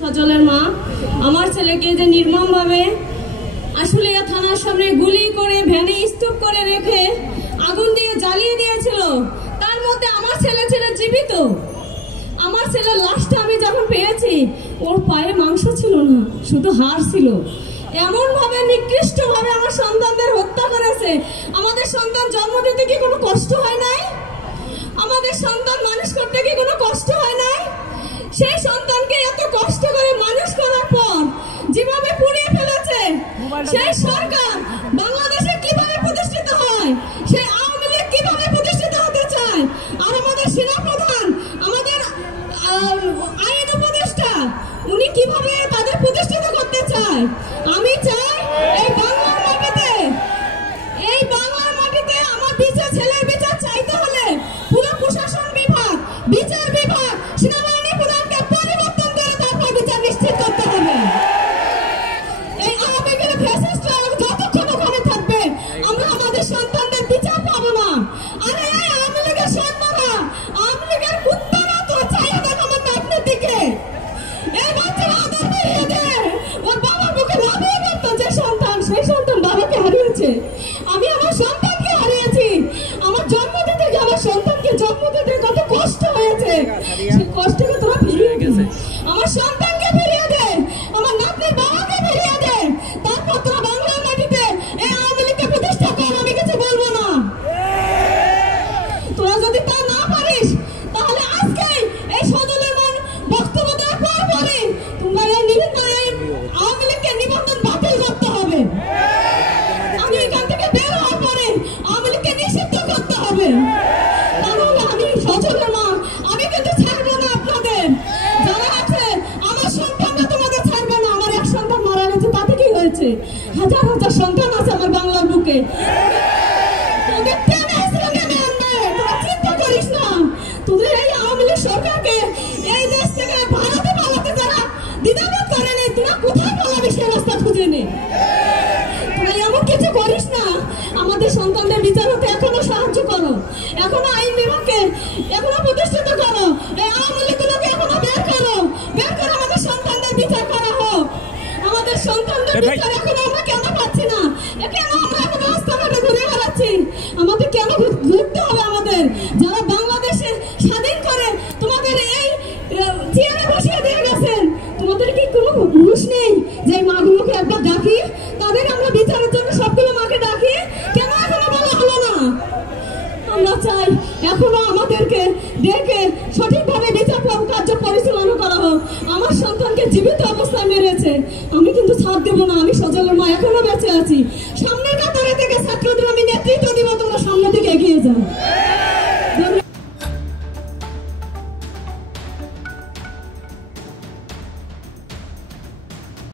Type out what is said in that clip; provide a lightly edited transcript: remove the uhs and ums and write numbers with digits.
সজলের মা আমার ছেলেকে যে নির্মমভাবে আশুলিয়া থানার সামনে গুলি করে ভ্যানে স্তূপ করে রেখে আগুন দিয়ে জ্বালিয়ে দিয়েছিল, তার মধ্যে আমার ছেলে ছিল জীবিত। আমার ছেলের লাশটা আমি যখন পেয়েছি, ওর পায়ে মাংস ছিল না, শুধু হাড় ছিল। এমন ভাবে নিকৃষ্ট ভাবে আমার সন্তানদের হত্যা করেছে। আমাদের সন্তান জন্ম দিতে কি কোনো কষ্ট হয় নাই? আমাদের সন্তান মানুষ করতে কি কোনো কষ্ট হয় নাই? সেই সন্তানকে এত কষ্ট করে মানুষ করার পর যেভাবে পুড়িয়ে ফেলেছে, সেই সরকার বাংলাদেশে কিভাবে প্রতিষ্ঠিত হয়? সেই আওয়ামী লীগ কিভাবে প্রতিষ্ঠিত হতে চায়? আর আমাদের সেনাপ্রধান, আমাদের আইন উপদেষ্টা, উনি কিভাবে তাদের প্রতিষ্ঠিত করতে চায়? আমি চাই এই বাংলার মাটিতে আমার বিচার, ছেলের বিচার চাইতে হলে পুরো প্রশাসন বিভাগ, বিচার বিভাগ, সেনাবাহিনী প্রধানকে পরিবর্তন করে তারপর বিচার নিশ্চিত করতে হবে। এই আওয়ামী লীগের ফ্যাসিস্টরা যতক্ষণ ওখানে থাকবে, আমরা আমাদের সন্তানদের বিচার পাবো না। আর এই আওয়ামী লীগের সন্তানরা, আওয়ামী লীগের কুত্তারা তো চাইয়া দেন আমার নাতনির দিকে। এই বাচ্চারা আদর পেয়ে দেয়, ওর বাবার মুখে লাভিয়ে পড়তো যে সন্তান, সেই সন্তান বাবাকে হারিয়েছে। আমি আমার সন্তানকে হারিয়েছি। আমার জন্ম দিতে গিয়ে আমার সন্তানকে জন্ম দিতে কত কষ্ট হয়েছে, সেই কষ্টকে তোরা ফিরিয়ে দে। আমার সন্তানকে ফিরিয়ে দে, আমার নাতনির বাবাকে ফিরিয়ে দে, তারপর তোরা বাংলার মাটিতে এই আওয়ামী লীগকে প্রতিষ্ঠা কর। আমি কিছু বলবো না। তোরা যদি তা না পারিস, তাহলে আজকেই এই সজলের মন বক্তব্য দেওয়ার পরে তোমরা এই আওয়ামী লীগকে নিবন্ধন বাতিল করতে হবে। আমি এখান থেকে বের হওয়ার পরে আওয়ামী লীগকে নিষিদ্ধ করতে হবে। তাহলে আমি সজলের মা, আমি কিন্তু ছাড়বো না আপনাদের। যারা আছে, আমার সন্তানরা তোমাদের ছাড়বে না। আমার এক সন্তান মারা গেছে, তাতে কি হয়েছে? হাজার হাজার সন্তান আছে আমার বাংলার বুকে। তোদের টেনে হিসেবে আনবে, তোরা চিন্তা করিস না। তোদের এই আওয়ামী লীগ সরকারকে এই দেশ থেকে ভারতে পালাতে যারা দ্বিধাবোধ করেনি, তোরা কোথায় পালাবি সে রাস্তা খুঁজে নে। তোরা এমন কিছু করিস না। আমাদের সন্তানদের বিচার হতে এখনো সাহায্য করো, এখনো আইন বিভাগকে এখনো প্রতিষ্ঠিত করো। এই আওয়ামী লীগগুলোকে এখনো বের করো, আমাদের সন্তানদের বিচার করা হোক। আমাদের সন্তানদের বিচার এখনো আমরা কেন পাচ্ছি না? কেন আমরা এখন রাস্তাঘাটে ঘুরে বেড়াচ্ছি? আমাদের কেন ঘুরতে হবে? আমাদের যারা বাংলাদেশে স্বাধীন করে তোমাদের এই চেয়ারে বসিয়ে দিয়ে গেছেন, তোমাদের কি কোনো হুঁশ নেই যে মাগুলোকে একবার ডাকি, তাদের আমরা বিচারের জন্য সবগুলো মাকে ডাকি? কেন এখনো বলা হলো না? আমরা চাই এখনো আমাদেরকে ডেকে সঠিকভাবে বিচার কার্য পরিচালনা করা হোক। আমার সন্তানকে জীবিত অবস্থায় মেরেছে, আমি কিন্তু ছাড় দেবো না। আমি সজলের মা, এখনো বেঁচে আছি। সামনের কাতারে থেকে ছাত্রদের আমি নেতৃত্ব দিব, তোমরা সামনের দিকে এগিয়ে যাও।